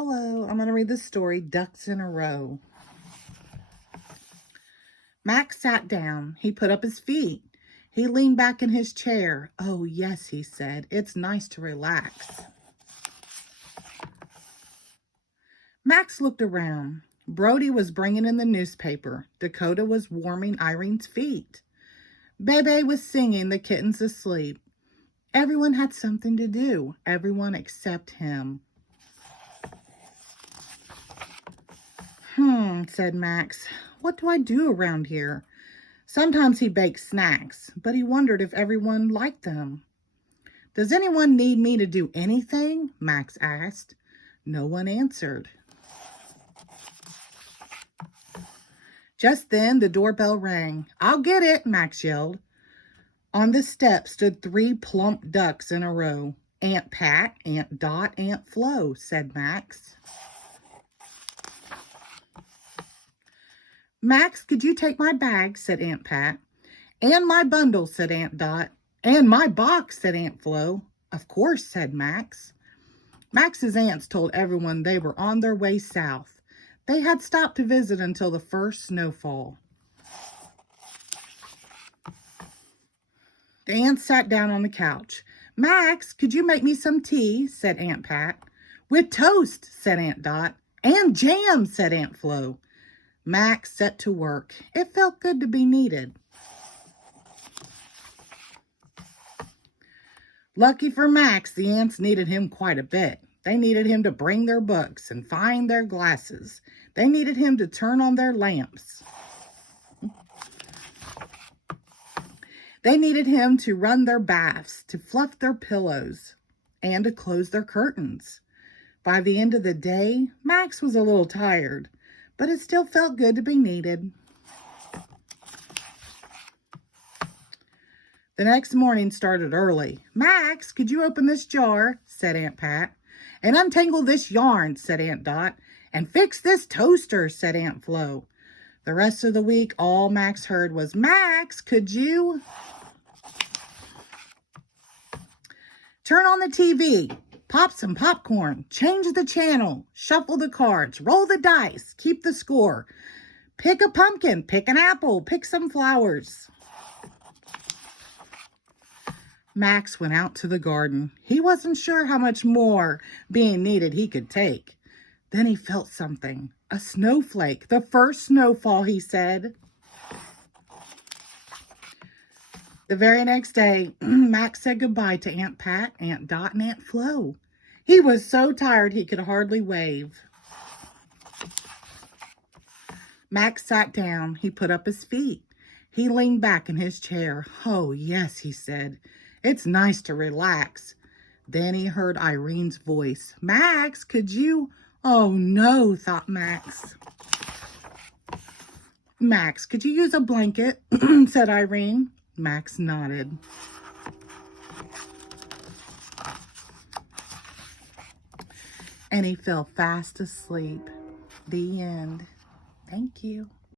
Hello, I'm going to read the story, Ducks in a Row. Max sat down. He put up his feet. He leaned back in his chair. Oh, yes, he said. It's nice to relax. Max looked around. Brody was bringing in the newspaper. Dakota was warming Irene's feet. Bebe was singing the kittens asleep. Everyone had something to do. Everyone except him. Said Max. What do I do around here? Sometimes he baked snacks, but he wondered if everyone liked them. Does anyone need me to do anything? Max asked. No one answered. Just then, the doorbell rang. I'll get it, Max yelled. On the step stood 3 plump ducks in a row. Aunt Pat, Aunt Dot, Aunt Flo, said Max. Max, could you take my bag, said Aunt Pat. And my bundle, said Aunt Dot. And my box, said Aunt Flo. Of course, said Max. Max's aunts told everyone they were on their way south. They had stopped to visit until the first snowfall. The aunts sat down on the couch. Max, could you make me some tea, said Aunt Pat. With toast, said Aunt Dot. And jam, said Aunt Flo. Max set to work. It felt good to be needed. Lucky for Max, the aunts needed him quite a bit. They needed him to bring their books and find their glasses. They needed him to turn on their lamps. They needed him to run their baths, to fluff their pillows, and to close their curtains. By the end of the day, Max was a little tired, but it still felt good to be needed. The next morning started early. Max, could you open this jar, said Aunt Pat. And untangle this yarn, said Aunt Dot. And fix this toaster, said Aunt Flo. The rest of the week, all Max heard was, Max, could you turn on the TV, pop some popcorn, change the channel, shuffle the cards, roll the dice, keep the score, pick a pumpkin, pick an apple, pick some flowers. Max went out to the garden. He wasn't sure how much more being needed he could take. Then he felt something. A snowflake. The first snowfall, he said. The very next day, Max said goodbye to Aunt Pat, Aunt Dot, and Aunt Flo. He was so tired he could hardly wave. Max sat down. He put up his feet. He leaned back in his chair. Oh, yes, he said. It's nice to relax. Then he heard Irene's voice. Max, could you? Oh, no, thought Max. Max, could you use a blanket? said Irene. Max nodded. And he fell fast asleep. The end. Thank you.